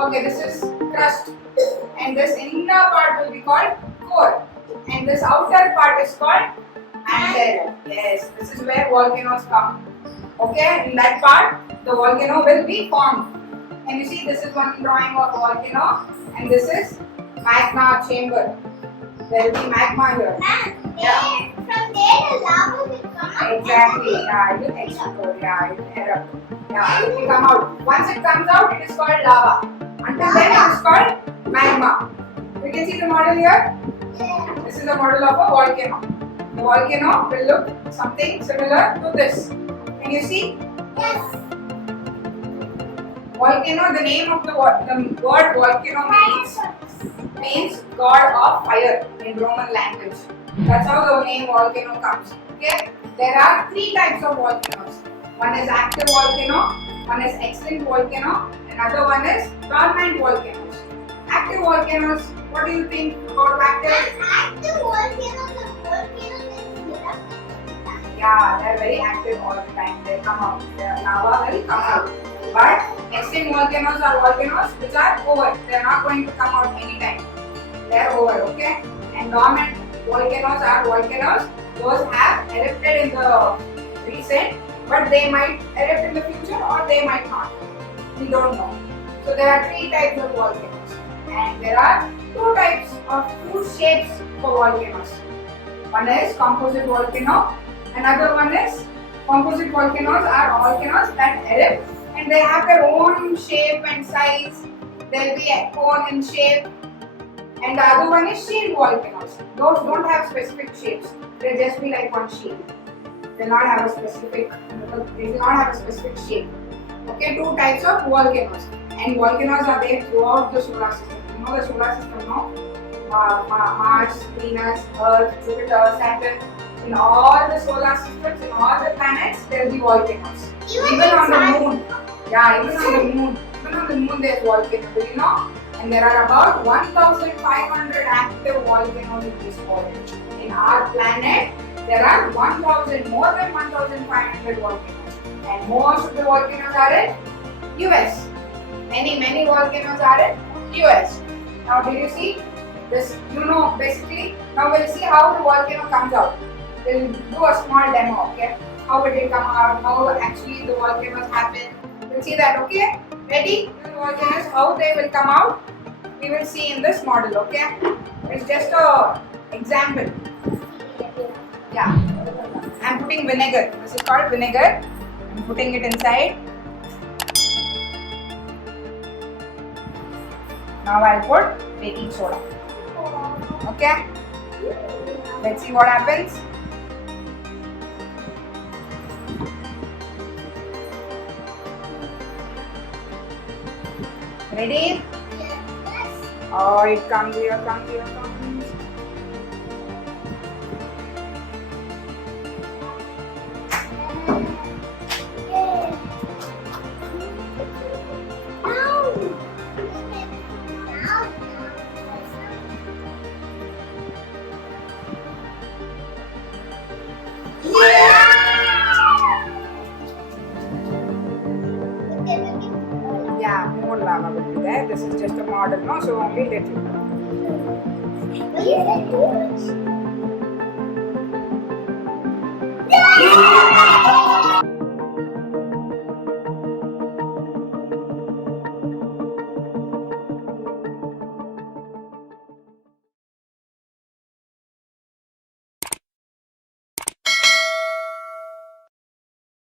Okay, this is crust, and this inner part will be called core, and this outer part is called mantle. Yes, this is where volcanoes come. Okay, in that part, the volcano will be formed. And you see, this is one drawing of volcano, and this is magma chamber. There will be magma here. Yeah. From there, the lava will come out. Exactly. Yeah, it will explode. Yeah, it will erupt. Yeah, it will come out. Once it comes out, it is called lava. Until then, it is called magma. You can see the model here. Yeah. This is a model of a volcano. The volcano will look something similar to this. Can you see? Yes. Volcano, the name of the word volcano means god of fire in Roman language. That's how the name volcano comes. Okay? There are three types of volcanoes. One is active volcano, one is extinct volcano, another one is dormant volcanoes. Active volcanoes, what do you think about active? Active volcanoes are volcanoes in Europe. Yeah, they are very active all the time. They come out. Their lava will come out. But extinct volcanoes are volcanoes which are over. They are not going to come out anytime. They are over, okay? And dormant volcanoes are volcanoes. Those have erupted in the recent, but they might erupt in the future or they might not. We don't know. So there are three types of volcanoes, and there are two types of two shapes for volcanoes. One is composite volcano. Another one is composite volcanoes are volcanoes that erupt and they have their own shape and size. They'll be a cone in shape. And the other one is shield volcanoes. Those don't have specific shapes. They'll just be like one shield. They'll not have a specific. They will not have a specific shape. Okay, two types of volcanoes. And volcanoes are there throughout the solar system. You know the solar system, no? Mars, Venus, Earth, Jupiter, Saturn. In all the solar systems, in all the planets, there will be volcanoes. Even on the moon. Yeah, even on the moon. Even on the moon there is volcano. Do you know? And there are about 1,500 active volcanoes in this world. In our planet, there are more than 1,500 volcanoes. And most of the volcanoes are in US. Many volcanoes are in US. Now did you see this? You know, basically, now we'll see how the volcano comes out. We'll do a small demo, okay? How it will come out, how actually the volcanoes happen. We'll see that, okay? Ready? The volcanoes, how they will come out, we will see in this model, okay? It's just a example. Yeah. I'm putting vinegar. This is called vinegar. I'm putting it inside. Now I'll put baking soda. Okay? Let's see what happens. Ready? Yes. Oh, it comes here, comes. Yeah, more lava will be there. This is just a model, no? So only little. What is it?